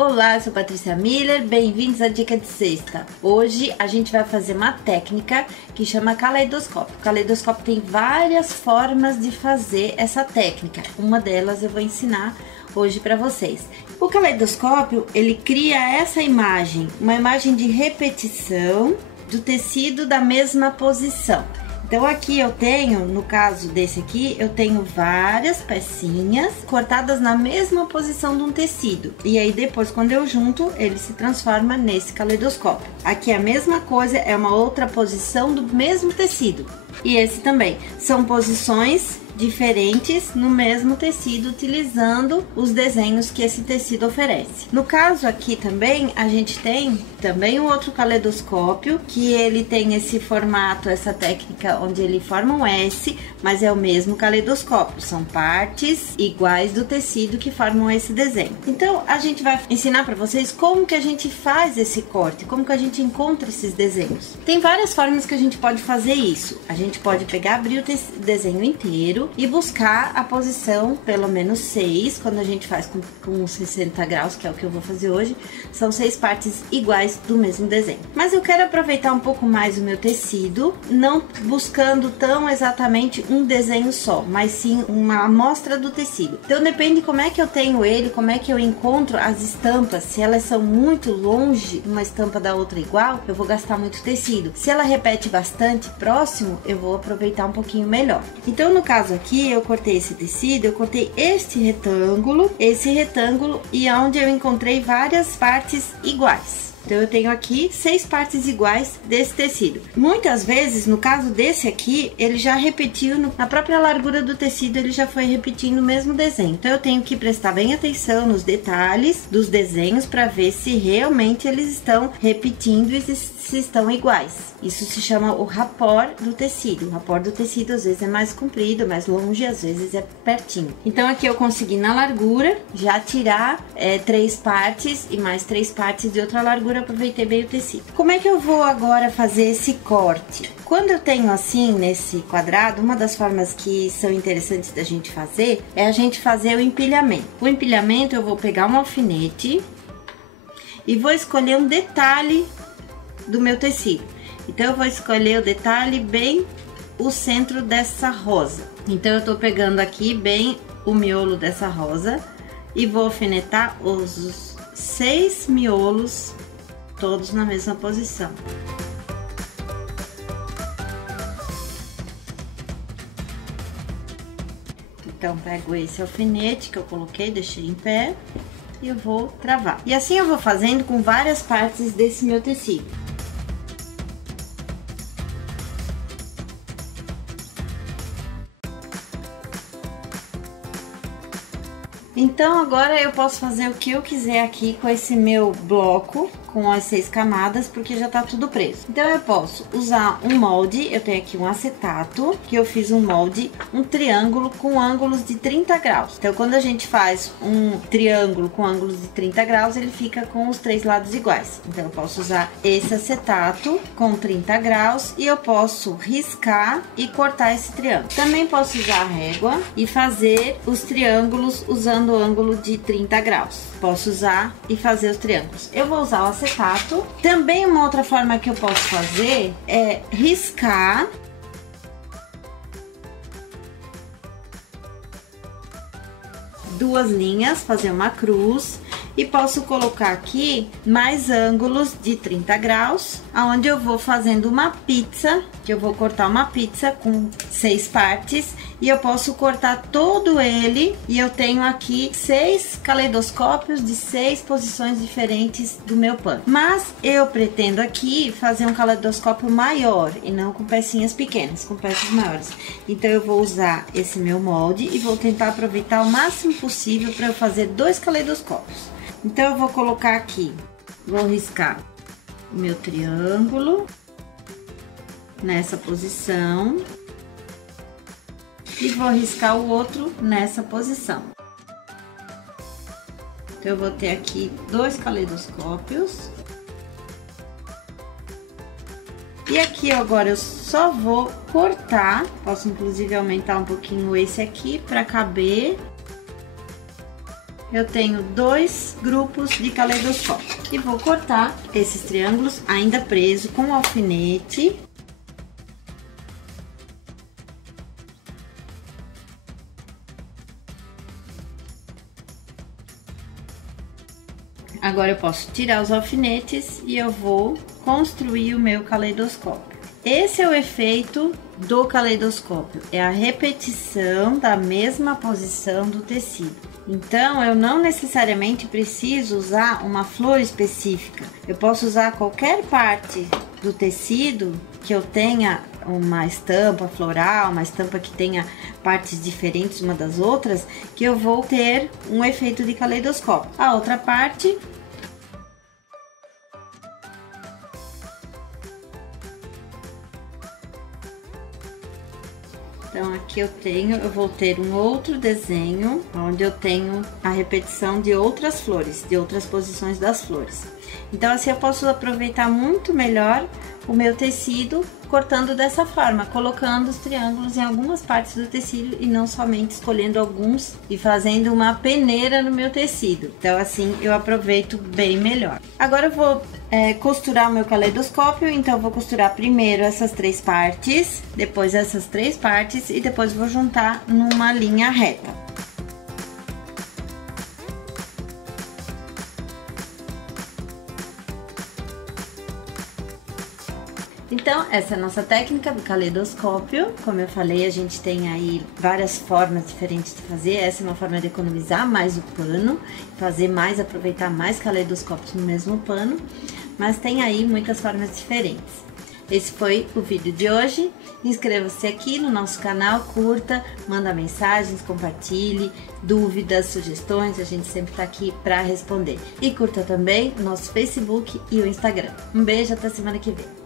Olá, eu sou Patrícia Miller, bem-vindos à Dica de Sexta. Hoje a gente vai fazer uma técnica que chama caleidoscópio. O caleidoscópio tem várias formas de fazer essa técnica. Uma delas eu vou ensinar hoje para vocês. O caleidoscópio, ele cria essa imagem, uma imagem de repetição do tecido da mesma posição. Então aqui eu tenho, no caso desse aqui, eu tenho várias pecinhas cortadas na mesma posição de um tecido. E aí depois, quando eu junto, ele se transforma nesse caleidoscópio. Aqui é a mesma coisa, é uma outra posição do mesmo tecido. E esse também. São posições diferentes no mesmo tecido, utilizando os desenhos que esse tecido oferece. No caso aqui também, a gente tem também um outro caleidoscópio, que ele tem esse formato, essa técnica onde ele forma um S, mas é o mesmo caleidoscópio, são partes iguais do tecido que formam esse desenho. Então, a gente vai ensinar para vocês como que a gente faz esse corte, como que a gente encontra esses desenhos. Tem várias formas que a gente pode fazer isso. A gente pode pegar, abrir o desenho inteiro e buscar a posição, pelo menos 6, quando a gente faz com 60 graus, que é o que eu vou fazer hoje, são 6 partes iguais do mesmo desenho. Mas eu quero aproveitar um pouco mais o meu tecido, não buscando tão exatamente um desenho só, mas sim uma amostra do tecido. Então depende como é que eu tenho ele, como é que eu encontro as estampas. Se elas são muito longe, uma estampa da outra igual, eu vou gastar muito tecido. Se ela repete bastante próximo, eu vou aproveitar um pouquinho melhor. Então no caso aqui, eu cortei esse tecido, eu cortei esse retângulo e onde eu encontrei várias partes iguais. Então eu tenho aqui 6 partes iguais desse tecido. Muitas vezes, no caso desse aqui, ele já repetiu na própria largura do tecido, ele já foi repetindo o mesmo desenho. Então eu tenho que prestar bem atenção nos detalhes dos desenhos para ver se realmente eles estão repetindo e se estão iguais. Isso se chama o rapport do tecido. O rapport do tecido às vezes é mais comprido, mais longe, às vezes é pertinho. Então aqui eu consegui na largura já tirar 3 partes e mais 3 partes de outra largura, aproveitei bem o tecido. Como é que eu vou agora fazer esse corte? Quando eu tenho assim nesse quadrado, uma das formas que são interessantes da gente fazer é a gente fazer o empilhamento. O empilhamento eu vou pegar um alfinete e vou escolher um detalhe do meu tecido. Então eu vou escolher o detalhe bem o centro dessa rosa. Então eu tô pegando aqui bem o miolo dessa rosa e vou alfinetar os 6 miolos todos na mesma posição. Então pego esse alfinete que eu coloquei, deixei em pé e eu vou travar. E assim eu vou fazendo com várias partes desse meu tecido. Então agora eu posso fazer o que eu quiser aqui com esse meu bloco, com as 6 camadas, porque já tá tudo preso. Então eu posso usar um molde, eu tenho aqui um acetato, que eu fiz um molde, um triângulo com ângulos de 30 graus. Então quando a gente faz um triângulo com ângulos de 30 graus, ele fica com os 3 lados iguais. Então eu posso usar esse acetato com 30 graus e eu posso riscar e cortar esse triângulo. Também posso usar a régua e fazer os triângulos usando o ângulo de 30 graus. Posso usar e fazer os triângulos. Eu vou usar o acetato. Também uma outra forma que eu posso fazer é riscar duas linhas, fazer uma cruz. E posso colocar aqui mais ângulos de 30 graus, onde eu vou fazendo uma pizza, que eu vou cortar uma pizza com 6 partes, e eu posso cortar todo ele, e eu tenho aqui 6 caleidoscópios de 6 posições diferentes do meu pano. Mas eu pretendo aqui fazer um caleidoscópio maior, e não com pecinhas pequenas, com peças maiores. Então eu vou usar esse meu molde e vou tentar aproveitar o máximo possível para eu fazer 2 caleidoscópios. Então eu vou colocar aqui, vou riscar o meu triângulo nessa posição e vou riscar o outro nessa posição. Então eu vou ter aqui 2 caleidoscópios. E aqui agora eu só vou cortar, posso inclusive aumentar um pouquinho esse aqui para caber eu tenho 2 grupos de caleidoscópio. E vou cortar esses triângulos ainda preso com alfinete. Agora eu posso tirar os alfinetes e eu vou construir o meu caleidoscópio. Esse é o efeito do caleidoscópio, é a repetição da mesma posição do tecido. Então, eu não necessariamente preciso usar uma flor específica. Eu posso usar qualquer parte do tecido que eu tenha uma estampa floral, uma estampa que tenha partes diferentes uma das outras, que eu vou ter um efeito de caleidoscópio. A outra parte então, aqui eu vou ter um outro desenho, onde eu tenho a repetição de outras flores, de outras posições das flores. Então, assim eu posso aproveitar muito melhor o meu tecido, cortando dessa forma, colocando os triângulos em algumas partes do tecido e não somente escolhendo alguns e fazendo uma peneira no meu tecido. Então, assim eu aproveito bem melhor. Agora eu vou costurar o meu caleidoscópio, então eu vou costurar primeiro essas 3 partes, depois essas 3 partes e depois vou juntar numa linha reta. Então, essa é a nossa técnica do caleidoscópio. Como eu falei, a gente tem aí várias formas diferentes de fazer. Essa é uma forma de economizar mais o pano, fazer mais, aproveitar mais caleidoscópios no mesmo pano, mas tem aí muitas formas diferentes. Esse foi o vídeo de hoje. Inscreva-se aqui no nosso canal, curta, manda mensagens, compartilhe, dúvidas, sugestões, a gente sempre tá aqui para responder. E curta também o nosso Facebook e o Instagram. Um beijo, até semana que vem.